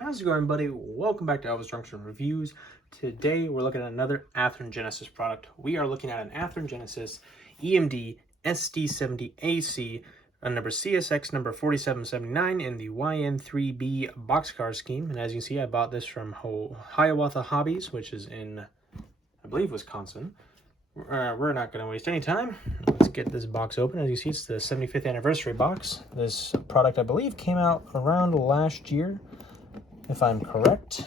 How's it going, buddy? Welcome back to Elvis Junction Reviews. Today we're looking at another Athearn Genesis product. We are looking at an Athearn Genesis EMD SD70AC, number CSX number 4779 in the YN3B boxcar scheme. And as you can see, I bought this from Hiawatha Hobbies, which is in, I believe, Wisconsin. We're not going to waste any time. Let's get this box open. As you see, it's the 75th anniversary box. This product, I believe, came out around last year, if I'm correct.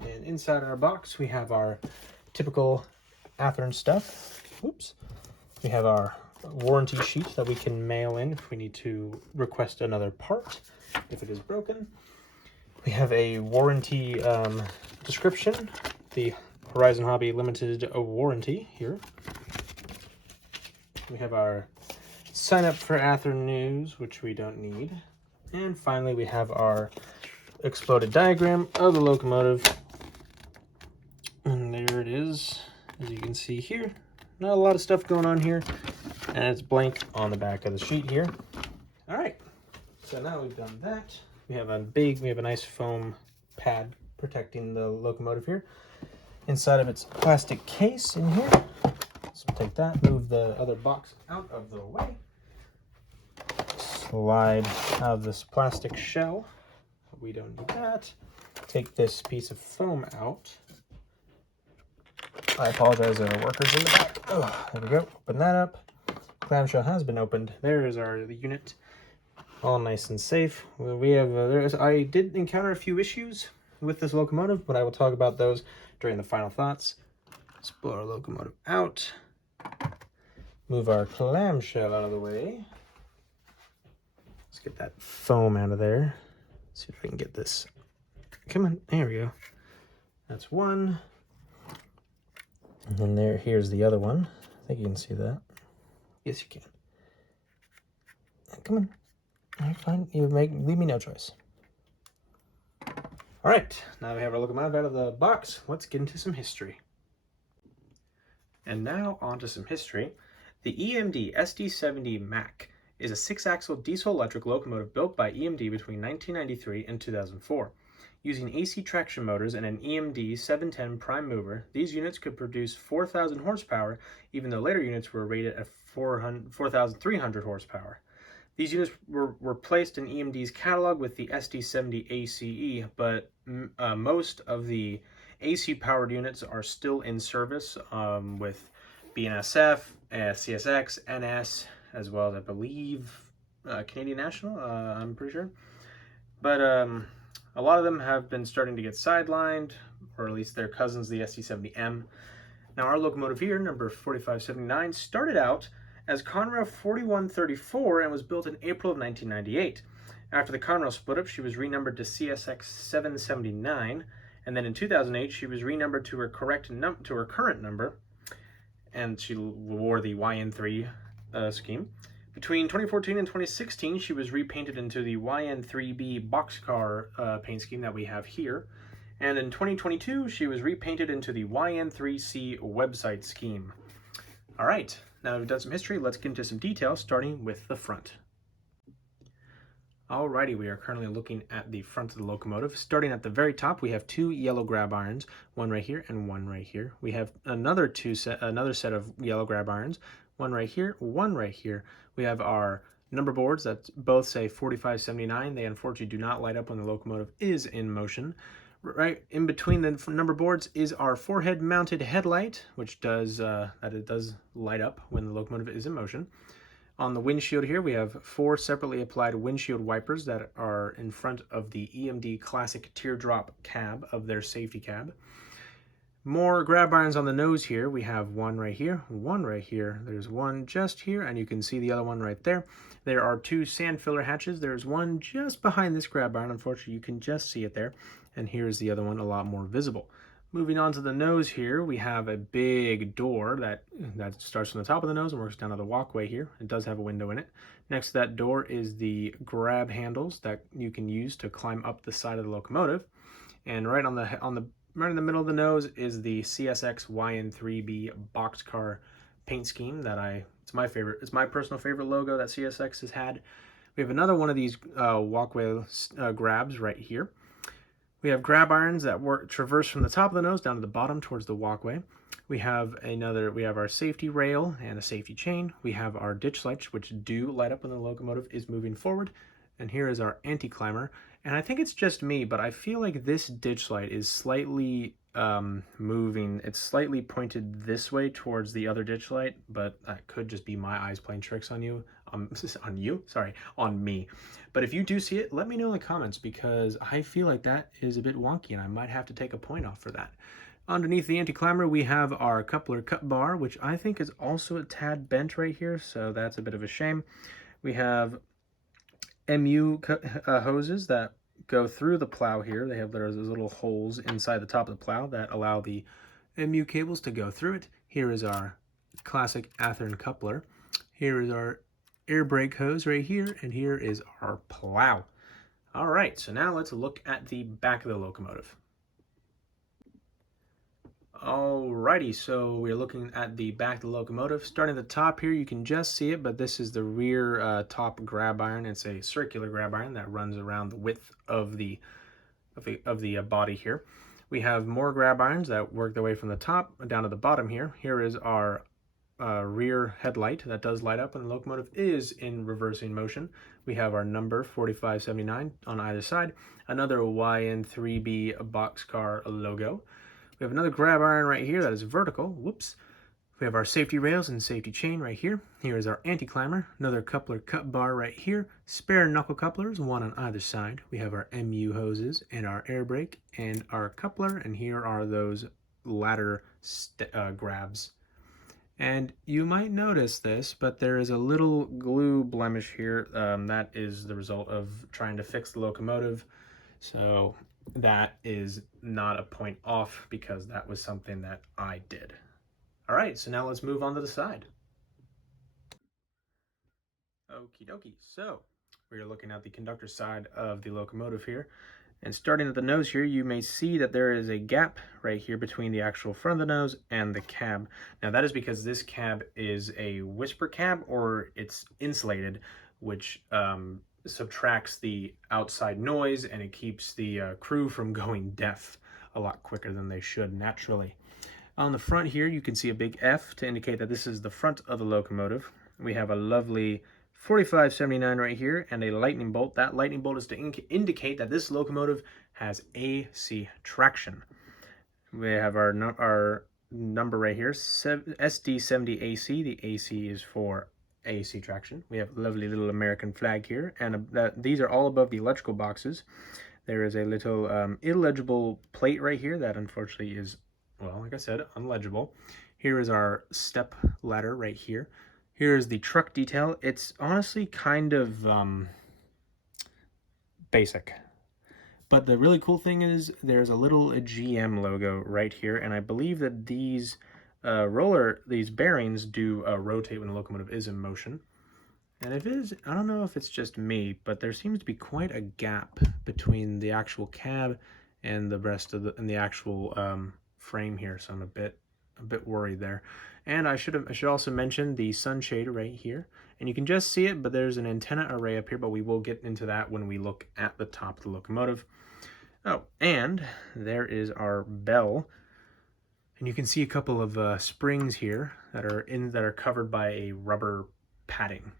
And inside our box, we have our typical Athearn stuff. Oops. We have our warranty sheet that we can mail in if we need to request another part, if it is broken. We have a warranty description, the Horizon Hobby Limited warranty here. We have our sign up for Athearn news, which we don't need. And finally, we have our exploded diagram of the locomotive. And there it is, as you can see here. Not a lot of stuff going on here, and it's blank on the back of the sheet here. All right, so now we've done that. We have a nice foam pad protecting the locomotive here. Inside of its plastic case in here. So take that, move the other box out of the way. Slide out of this plastic shell. We don't need that. Take this piece of foam out. I apologize, there are workers in the back. Oh, there we go. Open that up. Clamshell has been opened. There is the unit, all nice and safe. We have I did encounter a few issues with this locomotive, but I will talk about those during the final thoughts. Let's pull our locomotive out. Move our clamshell out of the way. Let's get that foam out of there. See if I can get this. Come on, there we go. That's one. And then here's the other one. I think you can see that. Yes, you can. Come on. All right, fine. Leave me no choice. All right, now we have our locomotive out of the box. Let's get into some history. And now on to some history. The EMD SD70 MAC is a 6-axle diesel-electric locomotive built by EMD between 1993 and 2004. Using AC traction motors and an EMD 710 prime mover, these units could produce 4,000 horsepower, even though later units were rated at 4,300 horsepower. These units were placed in EMD's catalog with the SD70ACE, but most of the AC-powered units are still in service with BNSF, CSX, NS, as well as, I believe, Canadian National, I'm pretty sure. But a lot of them have been starting to get sidelined, or at least their cousins, the SD70M. Now, our locomotive here, number 4579, started out as Conrail 4134 and was built in April of 1998. After the Conrail split up, she was renumbered to CSX 779, and then in 2008, she was renumbered to her current number, and she wore the YN3 scheme. Between 2014 and 2016, she was repainted into the YN3B boxcar paint scheme that we have here. And in 2022, she was repainted into the YN3C website scheme. All right, now that we've done some history, let's get into some details, starting with the front. Alrighty, we are currently looking at the front of the locomotive. Starting at the very top, we have two yellow grab irons, one right here and one right here. We have another set of yellow grab irons, one right here, one right here. We have our number boards that both say 4579. They unfortunately do not light up when the locomotive is in motion. Right in between the number boards is our forehead mounted headlight, which does light up when the locomotive is in motion. On the windshield here, we have 4 separately applied windshield wipers that are in front of the EMD Classic Teardrop cab of their safety cab. More grab irons on the nose here. We have one right here, one right here. There's one just here, and you can see the other one right there. There are 2 sand filler hatches. There's one just behind this grab iron. Unfortunately, you can just see it there. And here's the other one, a lot more visible. Moving on to the nose here, we have a big door that starts from the top of the nose and works down to the walkway here. It does have a window in it. Next to that door is the grab handles that you can use to climb up the side of the locomotive. And right in the middle of the nose is the CSX YN3B boxcar paint scheme it's my favorite. It's my personal favorite logo that CSX has had. We have another one of these walkway grabs right here. We have grab irons that traverse from the top of the nose down to the bottom towards the walkway. We have our safety rail and a safety chain. We have our ditch lights, which do light up when the locomotive is moving forward. And here is our anti-climber. And I think it's just me, but I feel like this ditch light is slightly moving. It's slightly pointed this way towards the other ditch light, but that could just be my eyes playing tricks on you. On me. But if you do see it, let me know in the comments, because I feel like that is a bit wonky and I might have to take a point off for that. Underneath the anti-climber, we have our coupler cut bar, which I think is also a tad bent right here, so that's a bit of a shame. We have MU hoses that go through the plow here. There's those little holes inside the top of the plow that allow the MU cables to go through it. Here is our classic Athearn coupler. Here is our air brake hose right here, and here is our plow. All right, so now let's look at the back of the locomotive. Alrighty, so we're looking at the back of the locomotive. Starting at the top here, you can just see it, but this is the rear top grab iron. It's a circular grab iron that runs around the width of the body here. We have more grab irons that work their way from the top down to the bottom here. Here is our rear headlight that does light up when the locomotive is in reversing motion. We have our number 4579 on either side, another YN3B boxcar logo. We have another grab iron right here that is vertical. Whoops. We have our safety rails and safety chain right here. Here is our anti-climber, another coupler cut bar right here, spare knuckle couplers, one on either side. We have our MU hoses and our air brake and our coupler, and here are those ladder grabs. And you might notice this, but there is a little glue blemish here. That is the result of trying to fix the locomotive. So that is not a point off, because that was something that I did. All right, so now let's move on to the side. Okie dokie. So we're looking at the conductor side of the locomotive here. And starting at the nose here, you may see that there is a gap right here between the actual front of the nose and the cab. Now that is because this cab is a whisper cab, or it's insulated, which subtracts the outside noise, and it keeps the crew from going deaf a lot quicker than they should naturally. On the front here, you can see a big F to indicate that this is the front of the locomotive. We have a lovely 4579 right here and a lightning bolt. That lightning bolt is to indicate that this locomotive has AC traction. We have our number right here, SD70AC. The AC is for AC traction. We have a lovely little American flag here, and these are all above the electrical boxes. There is a little illegible plate right here that unfortunately is, well, like I said, unlegible. Here is our step ladder right here. Here is the truck detail. It's honestly kind of basic. But the really cool thing is there's a little GM logo right here, and I believe that these bearings do rotate when the locomotive is in motion. And if it is, I don't know if it's just me, but there seems to be quite a gap between the actual cab and the rest of the actual frame here, so I'm a bit worried there. And I should also mention the sunshade right here, and you can just see it, but there's an antenna array up here, but we will get into that when we look at the top of the locomotive. Oh, and there is our bell, and you can see a couple of springs here that are covered by a rubber padding.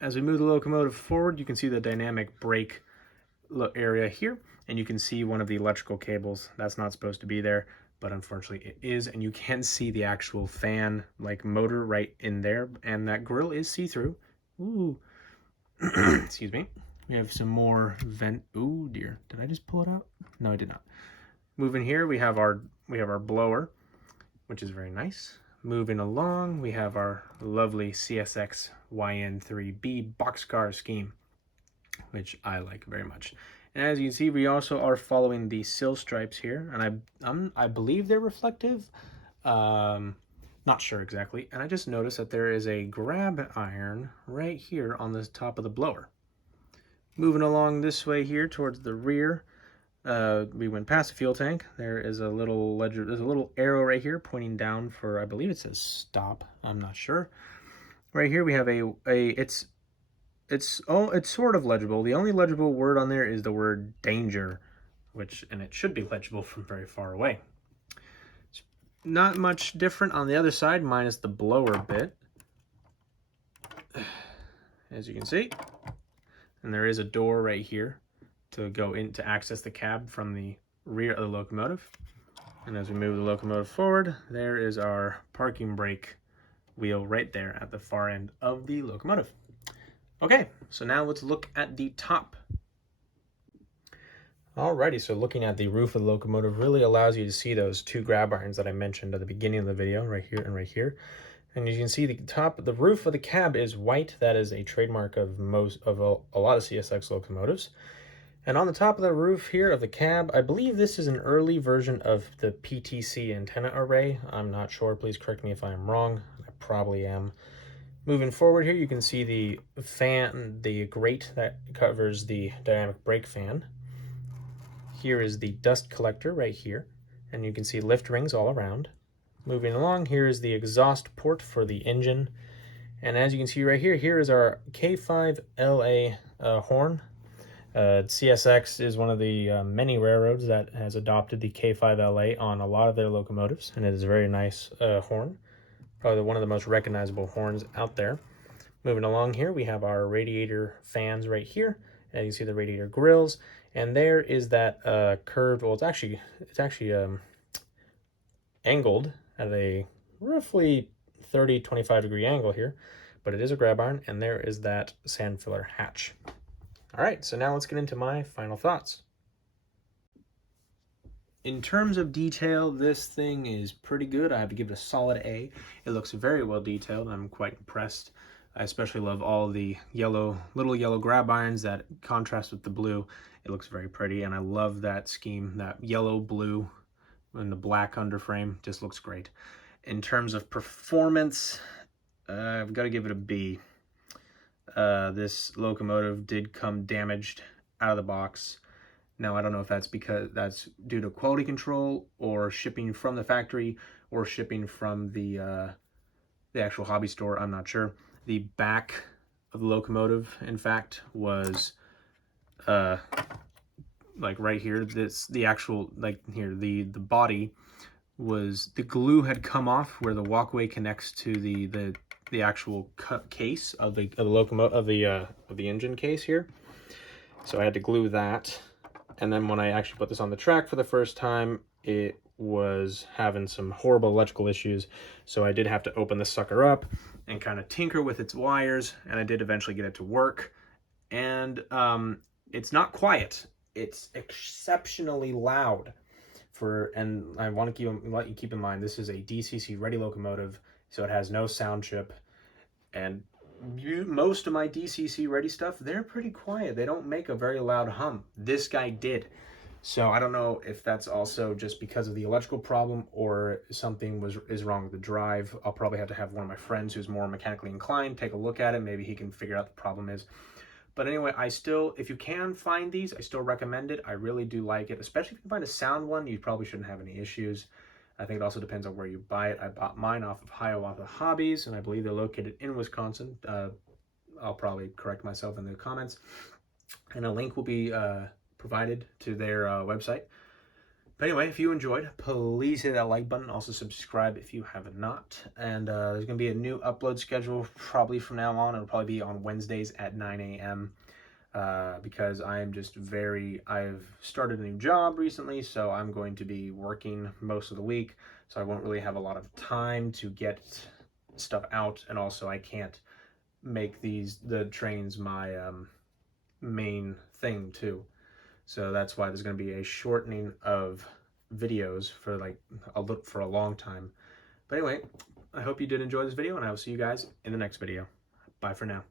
As we move the locomotive forward, you can see the dynamic brake area here, and you can see one of the electrical cables. That's not supposed to be there, but unfortunately it is, and you can see the actual fan like motor right in there, and that grill is see-through. Ooh. Excuse me. We have some more vent. Ooh dear, did I just pull it out? No, I did not. Moving here, we have our blower, which is very nice. Moving along, we have our lovely CSX YN3B boxcar scheme, which I like very much. And as you can see, we also are following the sill stripes here, and I believe they're reflective. Not sure exactly. And I just noticed that there is a grab iron right here on the top of the blower. Moving along this way here towards the rear, we went past the fuel tank. There is a little there's a little arrow right here pointing down for, I believe it says stop. I'm not sure. Right here we have it's sort of legible. The only legible word on there is the word danger. and it should be legible from very far away. It's not much different on the other side, minus the blower bit, as you can see. And there is a door right here to go in to access the cab from the rear of the locomotive. And as we move the locomotive forward, there is our parking brake wheel right there at the far end of the locomotive. Okay, so now let's look at the top. Alrighty, so looking at the roof of the locomotive really allows you to see those two grab irons that I mentioned at the beginning of the video, right here and right here. And you can see the roof of the cab is white. That is a trademark of a lot of CSX locomotives. And on the top of the roof here of the cab, I believe this is an early version of the PTC antenna array. I'm not sure, please correct me if I am wrong. I probably am. Moving forward here, you can see the fan, the grate that covers the dynamic brake fan. Here is the dust collector right here, and you can see lift rings all around. Moving along, here is the exhaust port for the engine. And as you can see right here, here is our K5LA horn. CSX is one of the many railroads that has adopted the K5LA on a lot of their locomotives, and it is a very nice horn. Probably one of the most recognizable horns out there. Moving along here, we have our radiator fans right here, and you can see the radiator grills. And there is that curved, well, it's actually angled at a roughly 30-25 degree angle here, but it is a grab iron, and there is that sand filler hatch. All right, so now let's get into my final thoughts. In terms of detail, this thing is pretty good. I have to give it a solid A. It looks very well detailed. I'm quite impressed. I especially love all the little yellow grab irons that contrast with the blue. It looks very pretty, and I love that scheme, that yellow, blue, and the black underframe. Just looks great. In terms of performance, I've got to give it a B. This locomotive did come damaged out of the box. Now, I don't know if that's because that's due to quality control or shipping from the factory or shipping from the actual hobby store. I'm not sure. The back of the locomotive, in fact, was like right here. The body was, the glue had come off where the walkway connects to the actual case of the locomotive of the engine case here. So I had to glue that, and then when I actually put this on the track for the first time, it was having some horrible electrical issues. So I did have to open the sucker up and kind of tinker with its wires, and I did eventually get it to work. And it's not quiet. It's exceptionally loud. And I want to let you keep in mind, this is a DCC ready locomotive, so it has no sound chip. And most of my DCC ready stuff, they're pretty quiet. They don't make a very loud hum. This guy did. So I don't know if that's also just because of the electrical problem or something is wrong with the drive. I'll probably have to have one of my friends who's more mechanically inclined take a look at it. Maybe he can figure out the problem is. But anyway, if you can find these, I still recommend it. I really do like it, especially if you can find a sound one. You probably shouldn't have any issues. I think it also depends on where you buy it. I bought mine off of Hiawatha Hobbies, and I believe they're located in Wisconsin. I'll probably correct myself in the comments. And a link will be provided to their website. But anyway, if you enjoyed, please hit that like button. Also subscribe if you have not. And there's going to be a new upload schedule probably from now on. It'll probably be on Wednesdays at 9 a.m. Because I've started a new job recently, so I'm going to be working most of the week. So I won't really have a lot of time to get stuff out. And also I can't make the trains my main thing too. So that's why there's going to be a shortening of videos for a long time. But anyway, I hope you did enjoy this video, and I will see you guys in the next video. Bye for now.